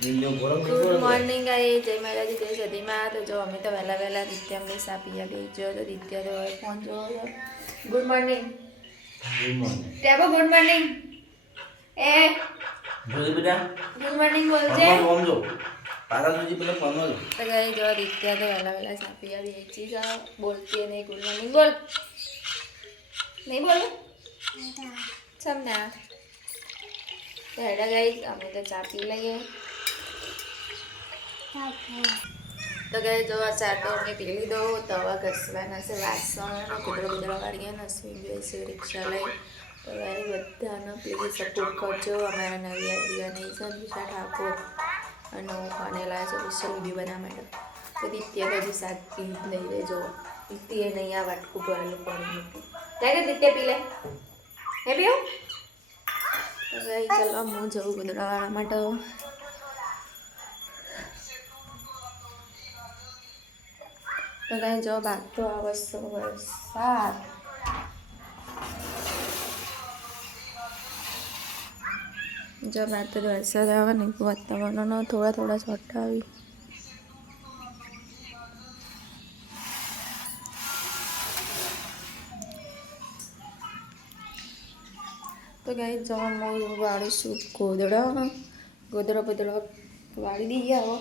Good morning guys, જય માતાજી, જય સદીમાં. તો જો અમે તો વહેલા દિત્યાને સા પીયા બે જો તો દિત્યા તો હવે ફોન જોવો. Good morning. ટેબો ગુડ મોર્નિંગ. એ જોઈ બેટા ગુડ મોર્નિંગ બોલજે. ફોન જો પારા સુજી પેલા ફોન જો. તો ગાઈસ જો દિત્યા તો વહેલા સા પીયા બે ચીજ બોલતી નહીં. ગુડ મોર્નિંગ બોલ. નહીં બોલો સમના. તો હેડા ગાઈસ અમે તો ચા પી લઈએ. તો ગાઈસ જો આ ચા તો અમે પી લીધો. તો હવે ઘસવાના છે વાસણ. કુદરો વાળીએ નસવી જોઈશે રિક્ષા લઈ. તો ગાઈસ બધાનો પ્લીઝ સપોર્ટ કરજો. અમારા નવી આઈડિયાની છે દિશા ઠાકોર અને હું ફાનેલા છે સ્પેશિયલ વિડીયો બનાવવા માટે. તો દિત્યા બધી શાક પી લઈ લેજો. દિત્ય નહીં આ વાટકું ભરેલું પાણી મૂકી ત્યાં કે દિત્યા પી લે હે પીઓ. તો ગાઈસ ચાલો હું જઉં કુદરાવાળા માટે. તો ગાઈસ જો બાદ તો આવે છે વરસાદ. જો બાદ તો વરસાદ આવે ને વાતાવરણનો થોડા છોટા આવી. તો ગાઈસ જો હું વાળું છું ગોદડો વાળી દઈએ. આવો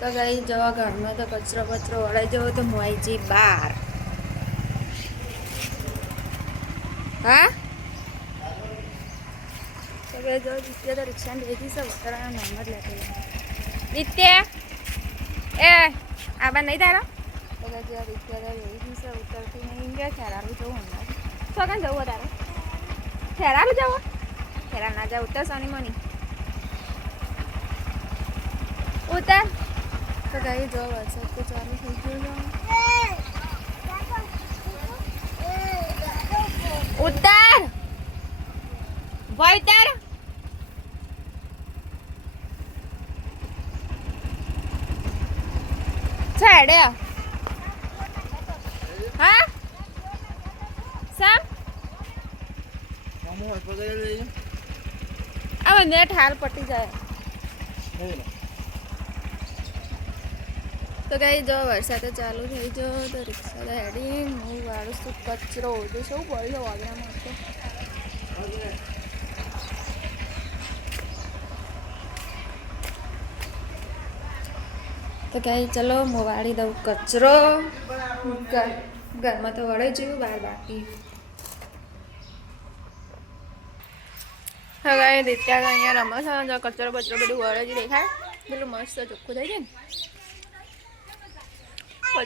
તો ગાઈસ જવા ઘરમાં તો કચરો વળાઈ જવો તો મોઈજી બાર. હા તો ગાઈસ જો દિત્યા તો રિક્ષાને ભેગી છે ઉતરવાના નામ જ લેતી. દિત્યા એ આબા નહીં તારો. તો ગાઈસ જો દિત્યા તો ભેગી છે ઉતરતી નહીં. ગયા ખેરાલું જવું હમણાં. શું જવું તારે? ખેરાલું જવું? ખેરા ના જાવ ઉતર સોની મોની ઉતર. તો ગાઈસ જો વરસાદ તો ચાલુ થઈ ગયો. ઉતર ભાઈ ઉતર. છેડે હા સમ આ બંને ઠાર પટી જાય. તો ગાઈસ જો વરસાદ ચાલુ થઈ ગયો તો રિક્ષા હેડી હું વાળું છું કચરો. તો શું બોલ્યો વાગરામાં તો ગાઈસ ચલો હું વાળી દઉં કચરો. ઘરમાં તો વળે જોયું બહાર બાકી. હવે ગાઈસ દિત્યા અહીંયા રમે છે. જો કચરો બધું વળે જ દેખાય. પેલું મસ્ત ચોખ્ખું થઈ જાય ને.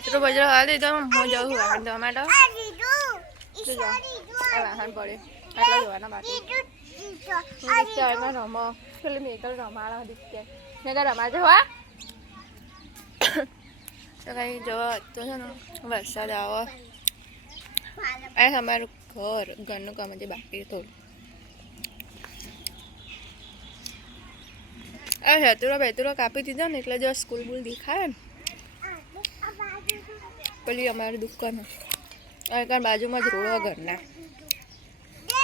કચરો હાલ દીધો. હું જાઉં વાહન ધોવા માટે. વાહન પડે આટલા જોવાના બાકી. દિત્યા રમો પેલી મેકલ રમાડા દિત્યા મેં રમાજો હા. તો કઈ જવા તો છે ને વરસાદ આવો. આ અમારું ઘરનું કામ હજી બાકી થોડું. આ હેતુરો કાપી દીધો ને એટલે જો સ્કૂલ બુલ દેખાય ને. પેલી અમારી દુકાન કારણ બાજુમાં જ રોડો ઘરના.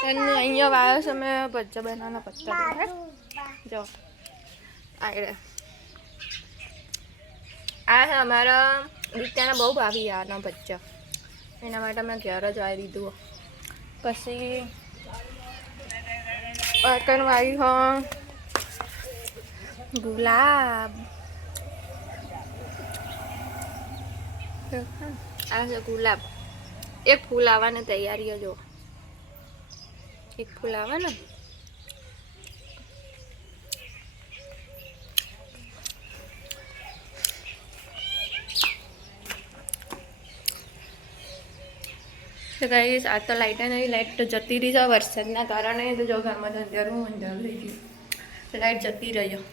અને અહીંયા વાયો છે અમે ભજ્જા બનાવવાના પત્તા દેખાય. જો આ છે અમારા દિત્યાના બહુ ભાવી આના ભજ્જા. એના માટે અમે ઘેર જ આવી દીધું. પછી વાળી હો ગુલાબ. આ છે ગુલાબ. એક ફૂલ આવવાની તૈયારીઓ જો. એક ફૂલ આવે ને તો ગાઈસ આ તો લાઈટ નહીં. લાઈટ તો જતી રહી છે વરસાદના કારણે. તો જો ઘરમાં તો અંધારું થઈ ગયું. તો લાઈટ જતી રહ્યો.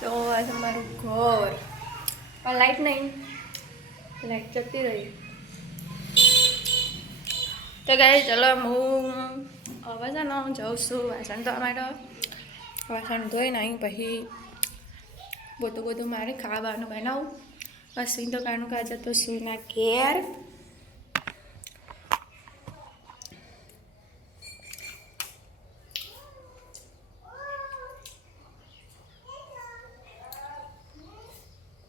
તો આ તમારું ઘર પણ લાઈટ નહીં. લાઈટ જતી રહી. તો ગાઈસ ચલો હું હવે છે ને હું જાઉં છું વાસણ ધોવા માટે. વાસણ ધોઈને અહીં પછી બધું મારે ખાવાનું બનાવું. અશ્વિન તો કાનું કાજે તો સુના ઘેર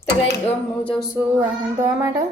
તો ગાઈ હું જાઉં છું વાહન ધોવા માટે